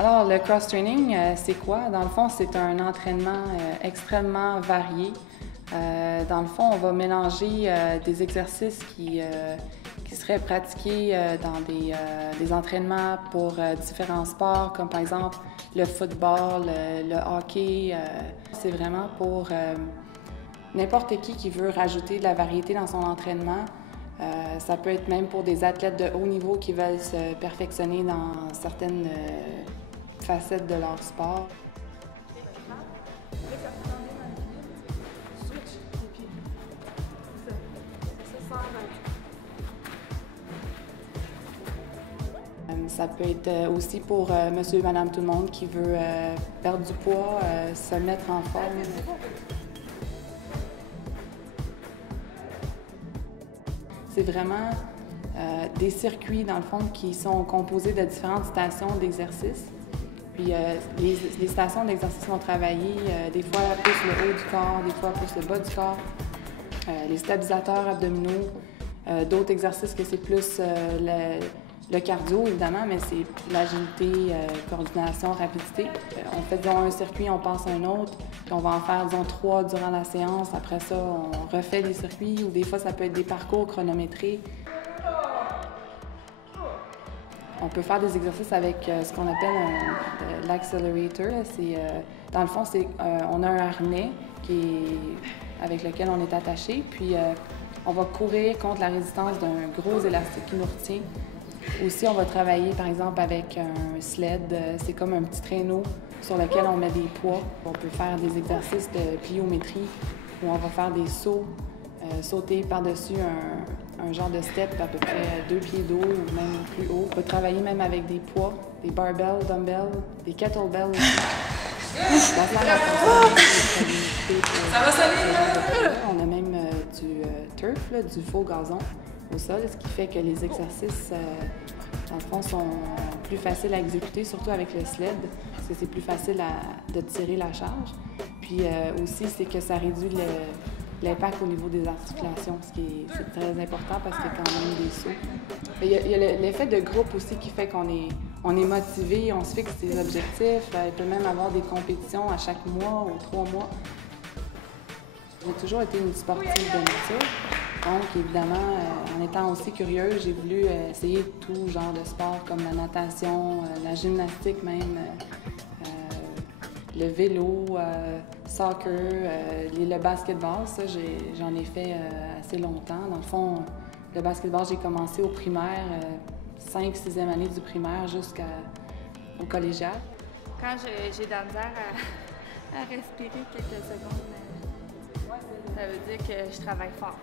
Alors, le cross-training, c'est quoi? Dans le fond, c'est un entraînement extrêmement varié. Dans le fond, on va mélanger des exercices qui seraient pratiqués dans des entraînements pour différents sports, comme par exemple le football, le hockey. C'est vraiment pour n'importe qui veut rajouter de la variété dans son entraînement. Ça peut être même pour des athlètes de haut niveau qui veulent se perfectionner dans certaines facettes de leur sport. Ça peut être aussi pour monsieur et madame tout le monde qui veut perdre du poids, se mettre en forme. C'est vraiment des circuits, dans le fond, qui sont composés de différentes stations d'exercice. Puis les stations d'exercice vont travailler des fois plus le haut du corps, des fois plus le bas du corps, les stabilisateurs abdominaux, d'autres exercices que c'est plus le cardio, évidemment, mais c'est l'agilité, coordination, rapidité. On fait, disons, un circuit, on passe à un autre, puis on va en faire, disons, 3 durant la séance. Après ça, on refait des circuits, ou des fois, ça peut être des parcours chronométrés. On peut faire des exercices avec ce qu'on appelle l'accelerator. Dans le fond, on a un harnais avec lequel on est attaché, puis on va courir contre la résistance d'un gros élastique qui nous retient. Aussi, on va travailler, par exemple, avec un sled. C'est comme un petit traîneau sur lequel on met des poids. On peut faire des exercices de pliométrie où on va faire des sauts, sauter par-dessus un genre de step à peu près 2 pieds d'eau ou même plus haut. On peut travailler même avec des poids, des barbells, dumbbells, des kettlebells aussi. Ça va salir! On a même du turf, là, du faux gazon au sol, ce qui fait que les exercices, dans le fond, sont plus faciles à exécuter, surtout avec le sled, parce que c'est plus facile de tirer la charge. Puis aussi, c'est que ça réduit l'impact au niveau des articulations, ce qui est très important parce qu'il y a quand même des sauts. Il y a l'effet de groupe aussi qui fait qu'on est motivé, on se fixe des objectifs. Il peut même avoir des compétitions à chaque mois ou 3 mois. J'ai toujours été une sportive de nature. Donc, évidemment, en étant aussi curieuse, j'ai voulu essayer tout genre de sport, comme la natation, la gymnastique même, le vélo, soccer, le basketball. Ça, j'en ai fait assez longtemps. Dans le fond, le basketball, j'ai commencé au primaire, 5e, 6e année du primaire jusqu'au collégial. Quand j'ai de la misère à respirer quelques secondes, ça veut dire que je travaille fort.